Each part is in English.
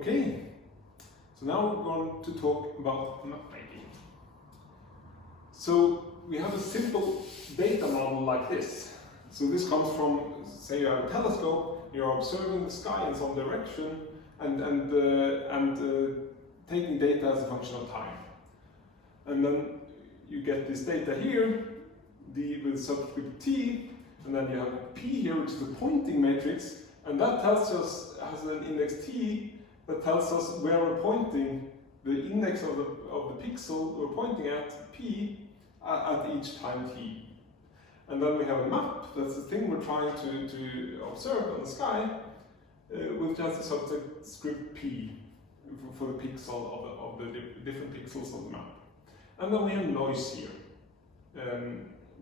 Okay, so now we're going to talk about mapmaking. So we have a simple data model like this. So this comes from, say, you have a telescope, you're observing the sky in some direction and taking data as a function of time. And then you get this data here, D with subscript T, and then you have P here, which is the pointing matrix, and that tells us, has an index T, that tells us where we're pointing, the index of the pixel we're pointing at, P, at each time T. And then we have a map, that's the thing we're trying to observe on the sky, which has a subscript P for the pixel of the different pixels of the map. And then we have noise here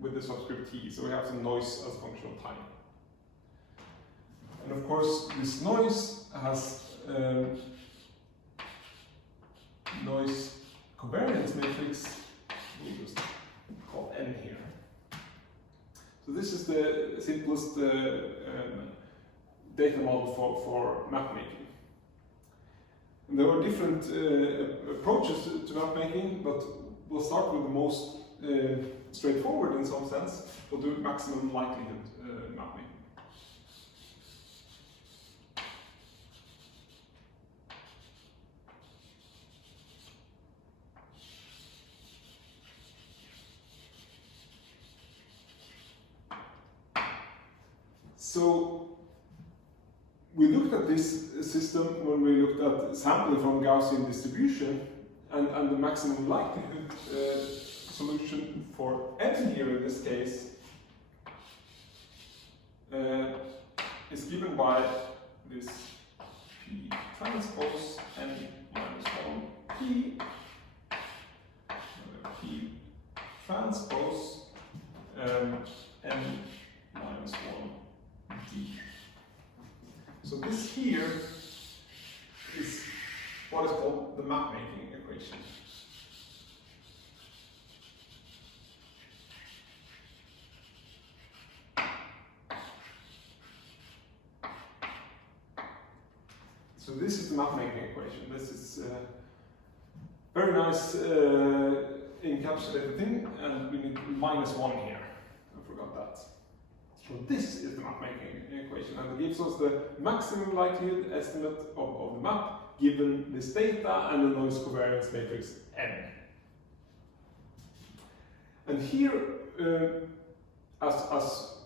with the subscript T, so we have some noise as a function of time. And of course, this noise has noise covariance matrix, we'll just call N here. So this is the simplest data model for mapmaking. And there are different approaches to mapmaking, but we'll start with the most straightforward in some sense. We'll do maximum likelihood mapping. So we looked at this system when we looked at sampling from Gaussian distribution, and the maximum likelihood solution for n here in this case is given by this P transpose n minus 1 P, P transpose n minus 1 D. So this here is what is called the mapmaking equation. So this is the mapmaking equation. This is a very nice encapsulated thing, and we need -1 here. I forgot that. So this is the mapmaking equation, and it gives us the maximum likelihood estimate of the map given this data and the noise covariance matrix N. And here, as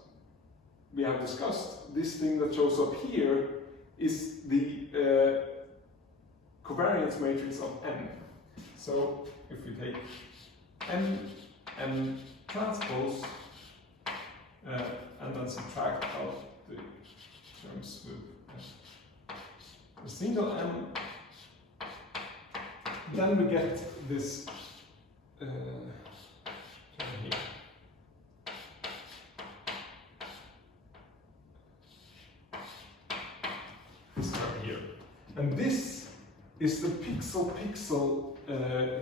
we have discussed, this thing that shows up here is the covariance matrix of N. So if we take N transpose and then subtract out the terms with a single n, then we get this term here. This term here. And this is the pixel-pixel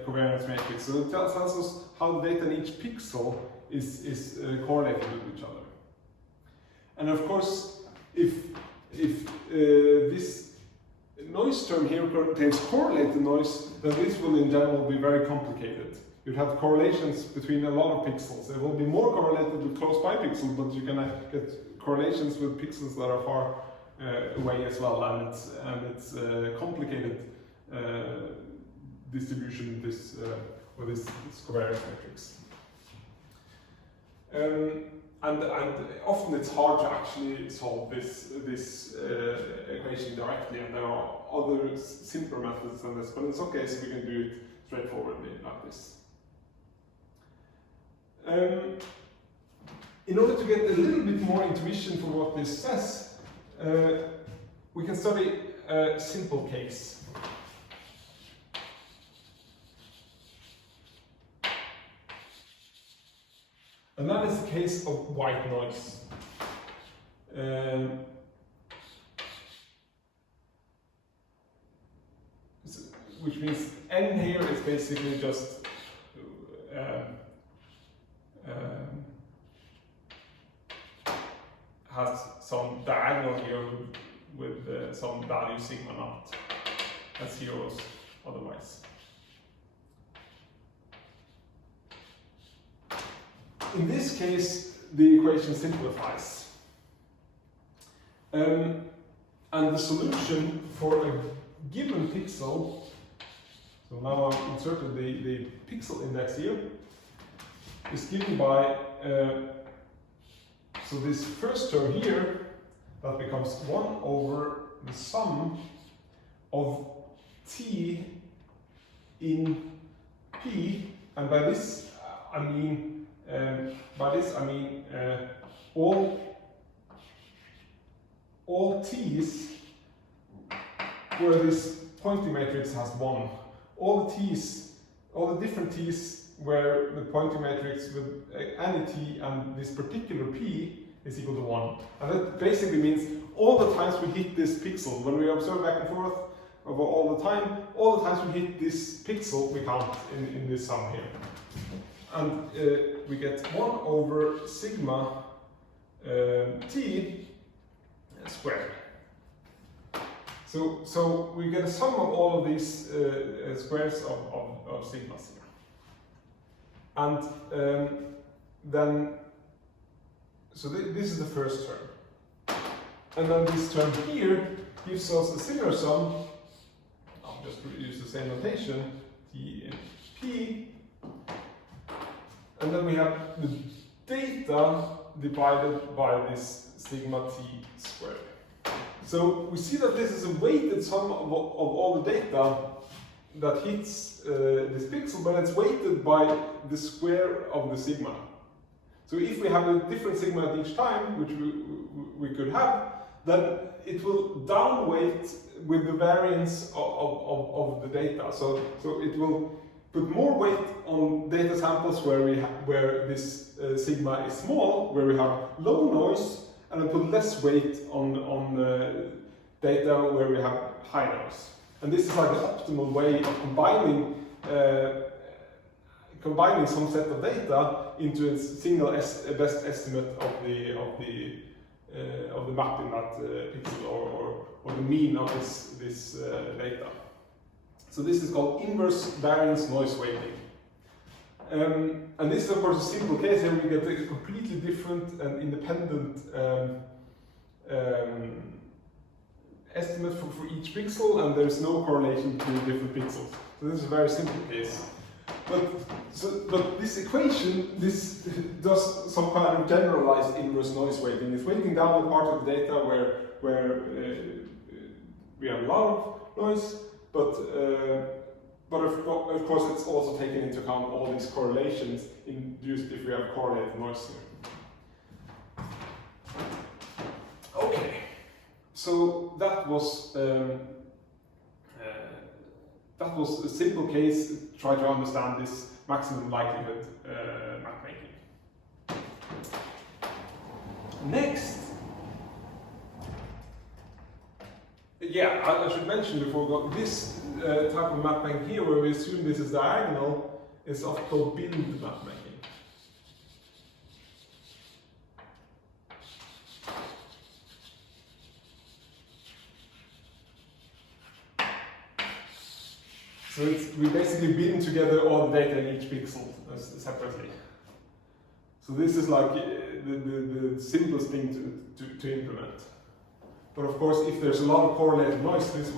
covariance matrix. So it tells us how the data in each pixel is correlated with each other. And of course, if this noise term here contains correlated noise, then this will in general be very complicated. You'd have correlations between a lot of pixels. It will be more correlated with close by pixels, but you're gonna get correlations with pixels that are far away as well, and it's complicated distribution this covariance matrix. And often it's hard to actually solve this equation directly, and there are other simpler methods than this, but in some cases we can do it straightforwardly like this. In order to get a little bit more intuition for what this says, we can study a simple case. And that is the case of white noise. Which means N here is basically just has some diagonal here with some value sigma naught. at zeros otherwise. In this case, the equation simplifies. And the solution for a given pixel, so now I've inserted the pixel index here, is given by, so this first term here, that becomes 1 over the sum of t in p, and by this I mean all t's where this Poynting matrix has 1. All the different t's where the Poynting matrix with any t and this particular p is equal to 1. And that basically means all the times we hit this pixel, when we observe back and forth over all the times we hit this pixel, we count in this sum here. And we get 1 over sigma t squared. So we get a sum of all of these squares of sigmas here. And then, so this is the first term. And then this term here gives us a similar sum. I'll just use the same notation, t in p. And then we have the data divided by this sigma t squared. So we see that this is a weighted sum of all the data that hits this pixel, but it's weighted by the square of the sigma. So if we have a different sigma at each time, which we could have, then it will downweight with the variance of the data. So it will put more weight on data samples where this sigma is small, where we have low noise, and then put less weight on data where we have high noise. And this is like the optimal way of combining some set of data into a single best estimate of the map in that pixel, or the mean of this data. So this is called inverse variance noise weighting. And this is of course a simple case. Here we get a completely different and independent estimate for each pixel, and there's no correlation between different pixels. So this is a very simple case. But this equation, this does some kind of generalized inverse noise weighting. It's weighting down the part of the data where we have a lot of noise, but of course it's also taken into account all these correlations induced if we have correlated noise here. Okay, so that was a simple case to try to understand this maximum likelihood mapmaking. Next, yeah, I should mention before we go, this type of mapmaking here, where we assume this is diagonal, is often called bind mapmaking. So we basically bind together all the data in each pixel separately. So this is like the simplest thing to implement. But of course, if there's a lot of correlated noise, this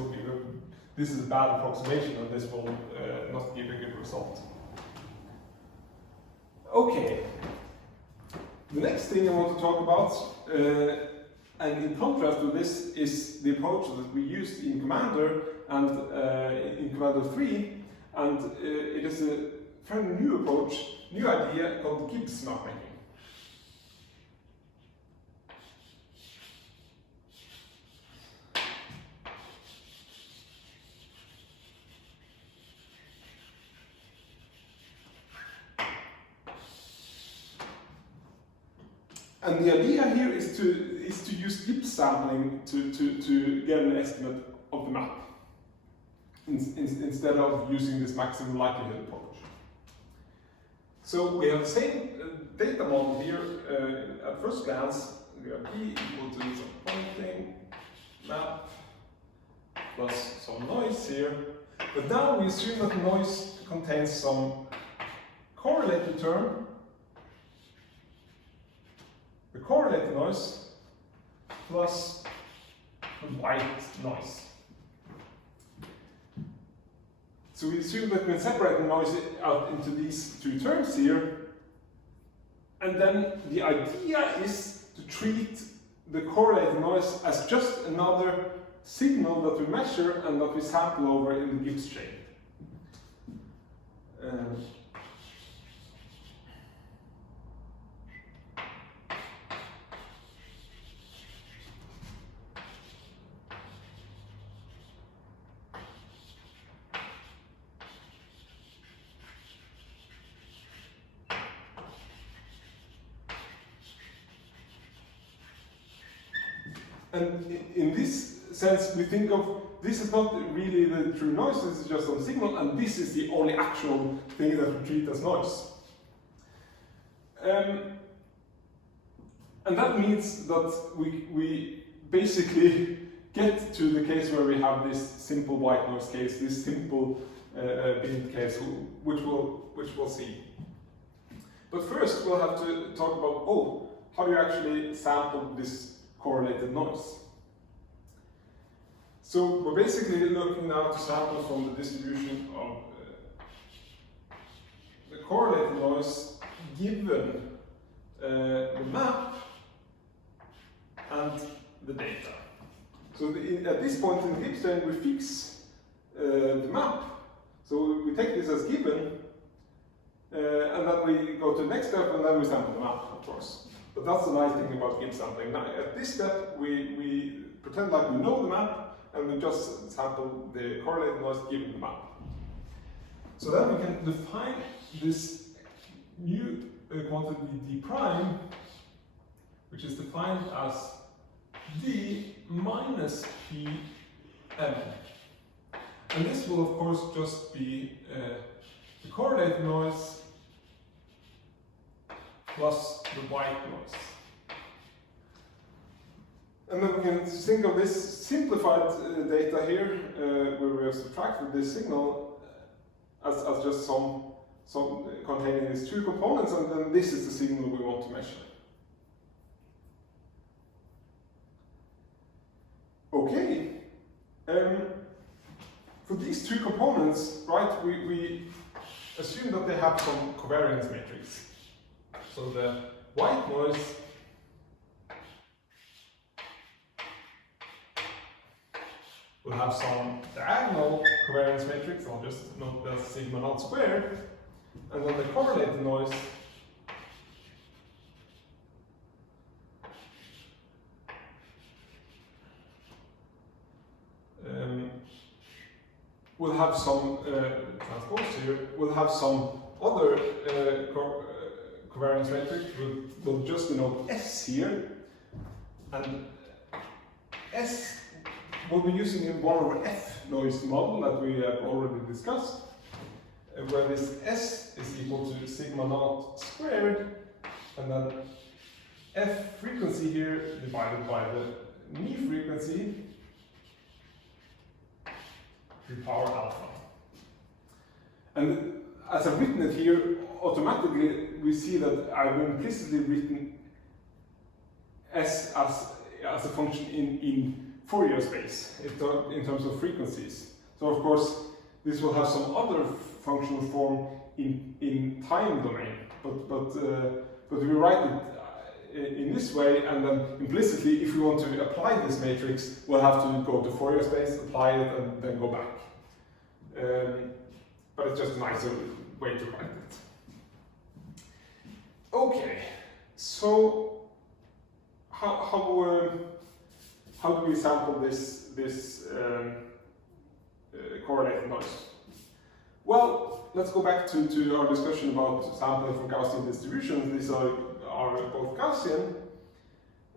is a bad approximation, and this will not give a good result. Okay. The next thing I want to talk about, and in contrast to this, is the approach that we used in Commander and in Commander 3, and it is a fairly new approach, new idea called Gibbs mapmaking. And the idea here is to use Gibbs sampling to get an estimate of the map, instead of using this maximum likelihood approach. So we have the same data model here at first glance. We have P equal to some pointing map plus some noise here. But now we assume that the noise contains some correlated term, the correlated noise, plus the white noise. So we assume that we can separate the noise out into these two terms here, and then the idea is to treat the correlated noise as just another signal that we measure and that we sample over in the Gibbs chain. And in this sense, we think of this is not really the true noise, this is just some signal, and this is the only actual thing that we treat as noise. And that means that we basically get to the case where we have this simple white noise case, this simple bint case, which we'll see. But first, we'll have to talk about, how do you actually sample this correlated noise? So we're basically looking now to sample from the distribution of the correlated noise given the map and the data. So at this point in the Gibbs chain we fix the map. So we take this as given and then we go to the next step and then we sample the map, of course. But that's the nice thing about Gibbs sampling. Now, at this step, we pretend like we know the map, and we just sample the correlated noise given the map. So then we can define this new quantity d prime, which is defined as d minus pm. And this will, of course, just be the correlated noise plus the white noise. And then we can think of this simplified data here, where we have subtracted this signal as just some containing these two components, and then this is the signal we want to measure. Okay. For these two components, right, we assume that they have some covariance matrix. So the white noise will have some diagonal covariance matrix, I'll just note that's sigma naught squared, and then the correlated noise will have some transpose here, will have some other covariance matrix. We'll just denote S here, and S we'll be using a 1/f noise model that we have already discussed, where this S is equal to sigma naught squared, and then F frequency here divided by the knee frequency to the power alpha. And as I've written it here, automatically we see that I've implicitly written S as a function in Fourier space in terms of frequencies. So of course this will have some other functional form in time domain, but we write it in this way, and then implicitly, if we want to apply this matrix, we'll have to go to Fourier space, apply it, and then go back. But it's just a nicer way to write it. Okay, so how do we sample this correlated noise? Well, let's go back to our discussion about sampling for Gaussian distributions. These are both Gaussian,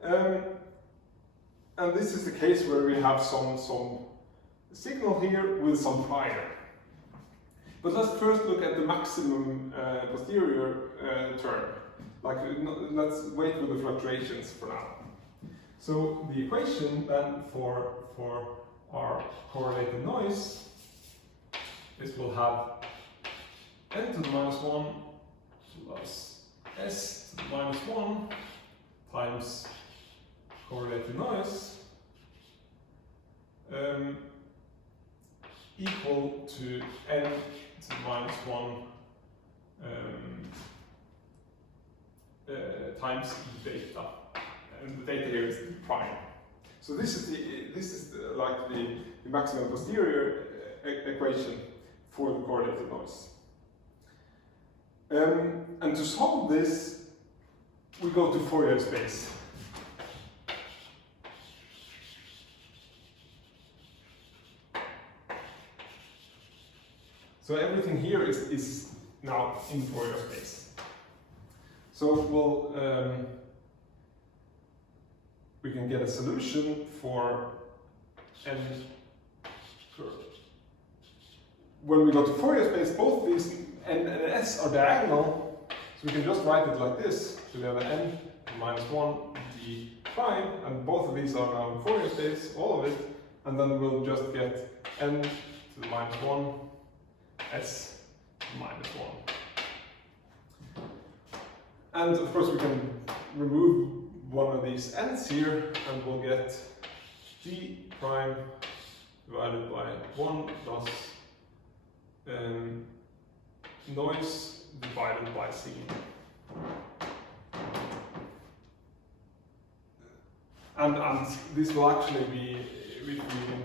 and this is the case where we have some signal here with some prior. But let's first look at the maximum posterior term. Let's wait with the fluctuations for now. So the equation then for our correlated noise, this will have n to the minus 1 plus s to the minus 1 times correlated noise equal to n to the minus 1 times the data, and the data here is the prime. So this is like the maximum posterior equation for the correlated noise. And to solve this, we go to Fourier space. So everything here is now in Fourier space. So we can get a solution for n. When we go to Fourier space, both these n and s are diagonal, so we can just write it like this. So we have an n minus 1 d prime, and both of these are now in Fourier space, all of it, and then we'll just get n to the minus 1 s minus 1. And of course we can remove one of these n's here, and we'll get d prime divided by 1 plus noise divided by sigma. And this will actually be, if we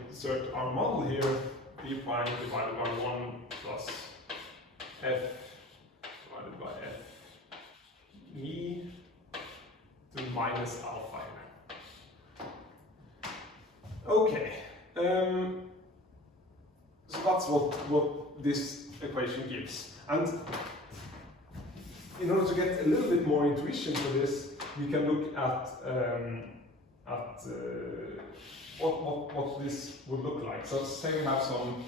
insert our model here, d prime divided by 1 plus f divided by f mi to minus alpha here. Okay, so that's what this equation gives. And in order to get a little bit more intuition for this, we can look at what this would look like. So say we have some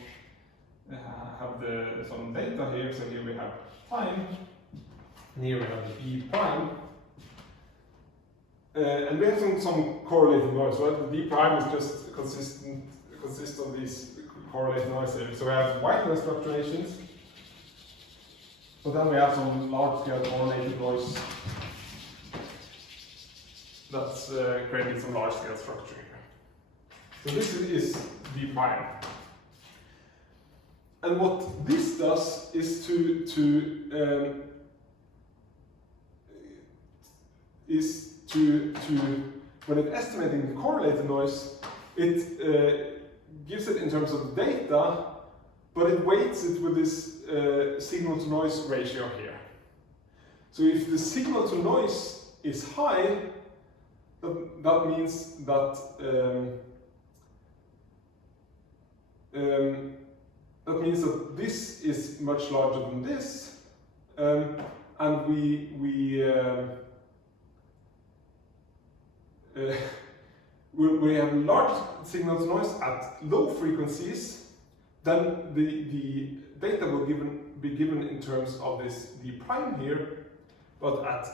data here. So here we have time, and here we have the d prime, and we have some correlated noise. Right, the d prime is just consists of these correlated noise here. So we have white noise fluctuations, but then we have some large-scale correlated noise that's creating some large-scale structure here. So this is d prime. And what this does is to when it's estimating the correlated noise, it gives it in terms of data, but it weights it with this signal to noise ratio here. So if the signal to noise is high, that means that this is much larger than this, and we have large signal to noise at low frequencies, then the data will be given in terms of this d prime here, but at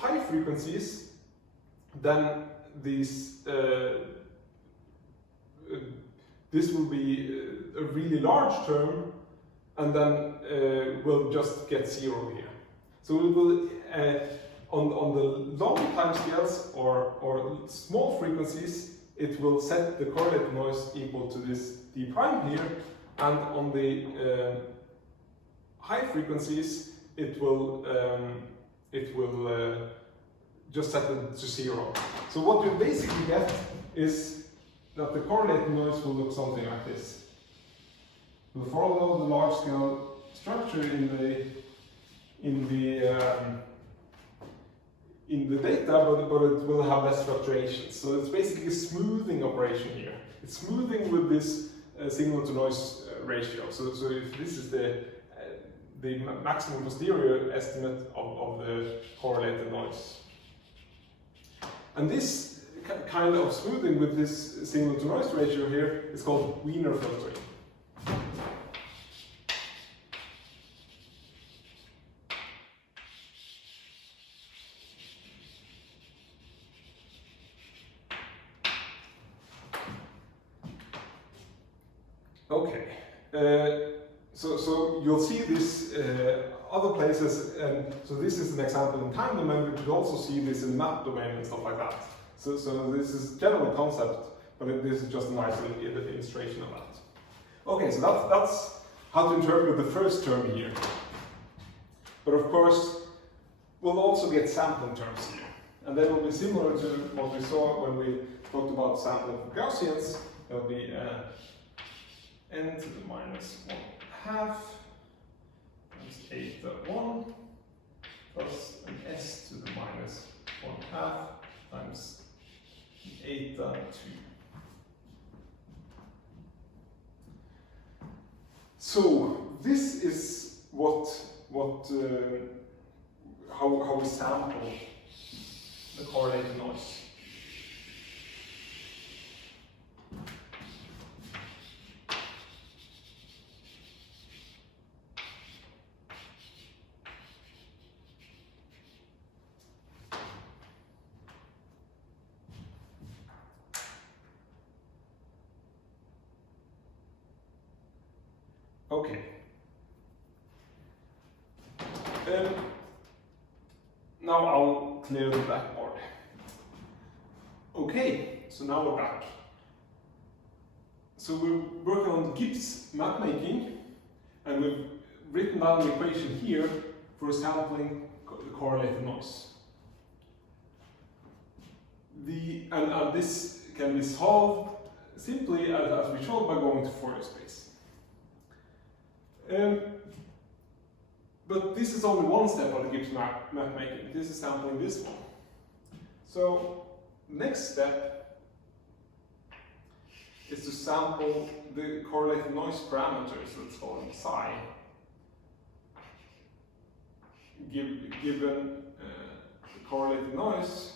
high frequencies, then this will be a really large term, and then we'll just get 0 here. So we will on the long time scales or small frequencies, it will set the correlated noise equal to this d prime here, and on the high frequencies, it will just set it to 0. So what you basically get is that the correlated noise will look something like this. We'll follow the large scale structure in the data, but it will have less fluctuations. So it's basically a smoothing operation here. It's smoothing with this signal to noise ratio. So if this is the maximum posterior estimate of the correlated noise. And this kind of smoothing with this signal to noise ratio here is called Wiener filtering. Okay, so you'll see this other places, and so this is an example in time domain. We could also see this in map domain and stuff like that. So this is general concept, but this is just a nice illustration of that. Okay, so that's how to interpret the first term here. But of course, we'll also get sampling terms here, and they will be similar to what we saw when we talked about sampling for Gaussians. There will be n to the minus 1/2 times eta 1 plus an s to the minus 1/2 times eta 2. So this is how we sample the correlated noise. Okay. Now I'll clear the blackboard. Okay, so now we're back. So we're working on Gibbs mapmaking, and we've written down the equation here for sampling the correlated noise. And this can be solved simply, as we showed, by going to Fourier space. But this is only one step of the Gibbs mapmaking. This is sampling this one. So next step is to sample the correlated noise parameters, let's call them psi, given the correlated noise,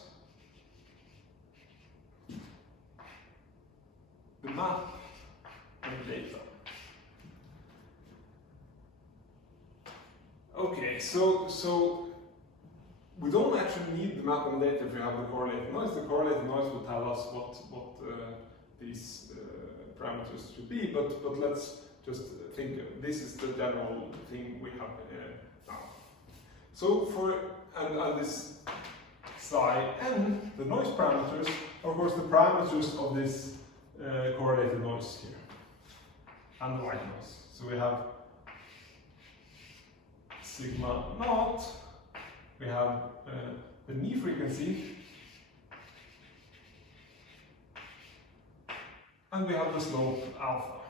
the map, and the data. Okay, so we don't actually need the map and data if we have the correlated noise. The correlated noise will tell us what these parameters should be, but let's just think this is the general thing we have now. So for and this psi n, the noise parameters, are of course the parameters of this correlated noise here and the white noise. So we have sigma naught, we have the knee frequency, and we have the slope alpha.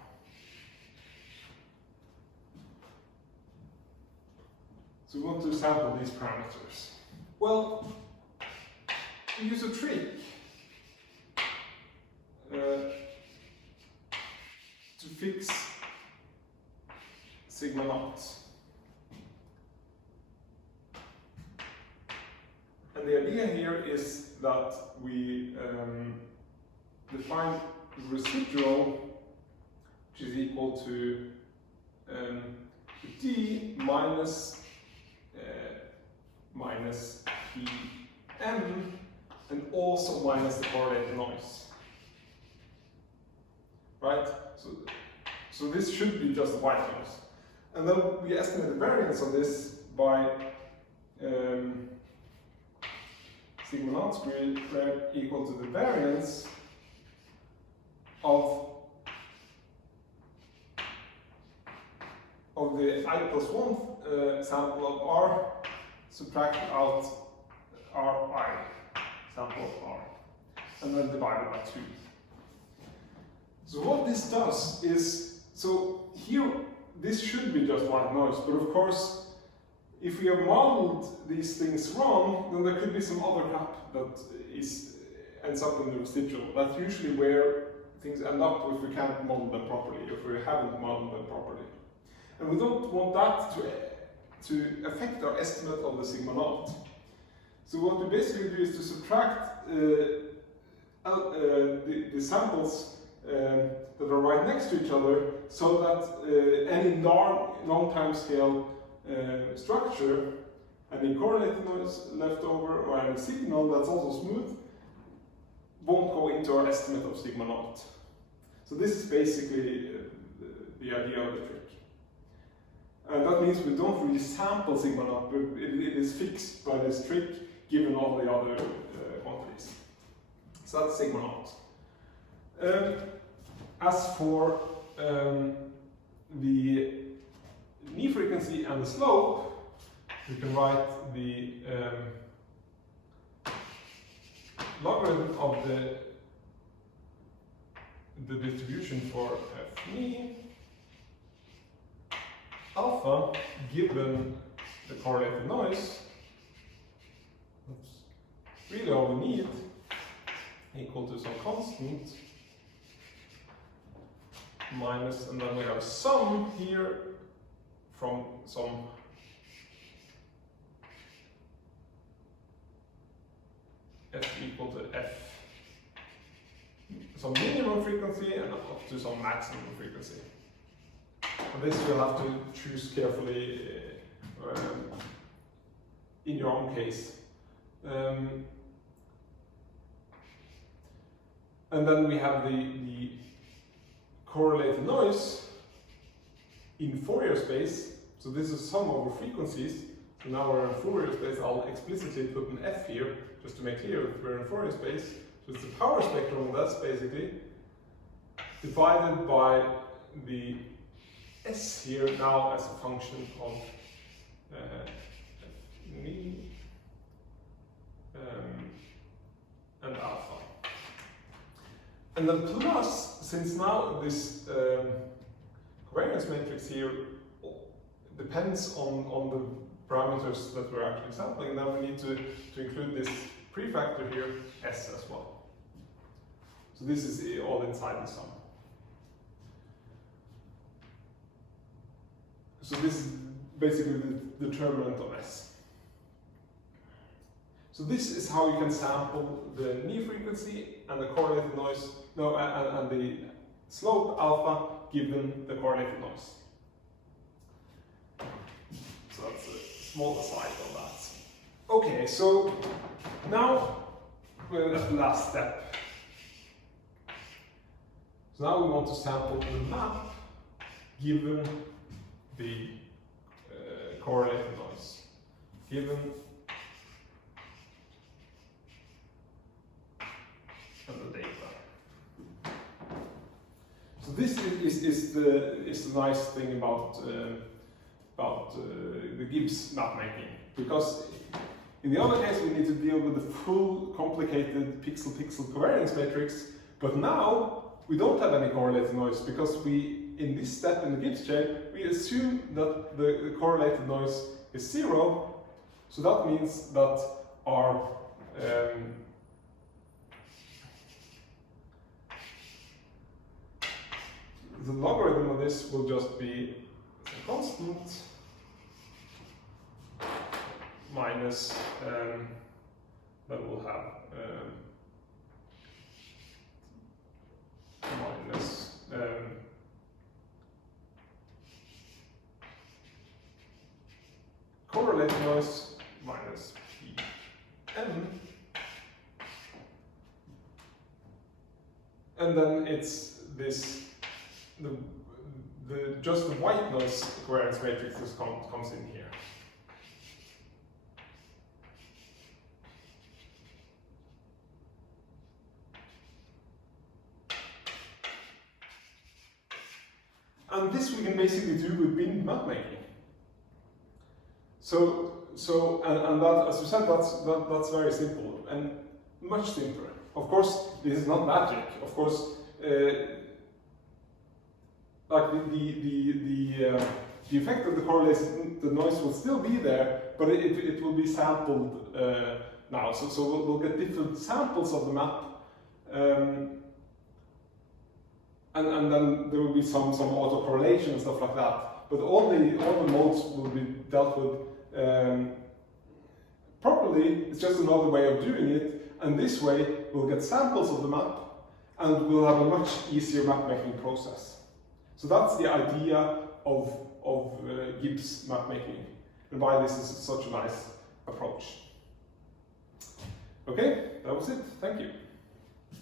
So we want to sample these parameters. Well, we use a trick to fix sigma naught. And the idea here is that we define residual, which is equal to d minus Pm, and also minus the correlated noise. Right? So this should be just white noise. And then we estimate the variance on this by sigma naught squared equal to the variance of the I+1 sample of R, subtract out Ri sample of R, and then divided by 2. So what this does is, so here this should be just white noise, but of course if we have modeled these things wrong, then there could be some other crap that ends up in the residual. That's usually where things end up if we can't model them properly, if we haven't modeled them properly. And we don't want that to affect our estimate of the sigma naught. So what we basically do is to subtract the samples that are right next to each other, so that any non-time scale structure, any correlated noise left over, or any signal that's also smooth, won't go into our estimate of sigma naught. So this is basically the idea of the trick. And that means we don't really sample sigma naught, but it is fixed by this trick given all the other quantities. So that's sigma naught. As for the knee frequency and the slope, we can write the logarithm of the distribution for f knee alpha given the correlated noise. That's really all we need, equal to some constant minus, and then we have sum here from some f equal to f, some minimum frequency and up to some maximum frequency. And this you'll have to choose carefully in your own case. And then we have the correlated noise in Fourier space. So this is sum over frequencies. So now we're in Fourier space. I'll explicitly put an f here just to make clear we're in Fourier space. So it's the power spectrum, that's basically divided by the s here now as a function of me and alpha. And then plus, since now this covariance matrix here depends on the parameters that we're actually sampling, then we need to include this prefactor here, s as well. So this is all inside the sum. So this is basically the determinant of s. So this is how you can sample the knee frequency and the correlated noise, and the slope alpha given the correlated noise. So that's a small aside on that. Okay, so now we're at the last step. So now we want to sample the map given the correlated noise, given and the data. So this is the nice thing about the Gibbs mapmaking, because in the other case we need to deal with the full complicated pixel-pixel covariance matrix, but now we don't have any correlated noise because in this step in the Gibbs chain, we assume that the correlated noise is 0. So that means that our the logarithm of this will just be a constant minus, then we'll have minus correlated noise minus Pn, and then it's this just the white noise covariance matrix that comes in here. And this we can basically do with bin mapmaking. And that, as you said, that's very simple and much simpler. Of course, this is not magic. Of course, like the effect of the correlation, the noise will still be there, but it will be sampled now. So we'll get different samples of the map. And then there will be some autocorrelation and stuff like that. But all the modes will be dealt with properly. It's just another way of doing it. And this way, we'll get samples of the map, and we'll have a much easier mapmaking process. So that's the idea of Gibbs mapmaking, and why this is such a nice approach. Okay, that was it. Thank you.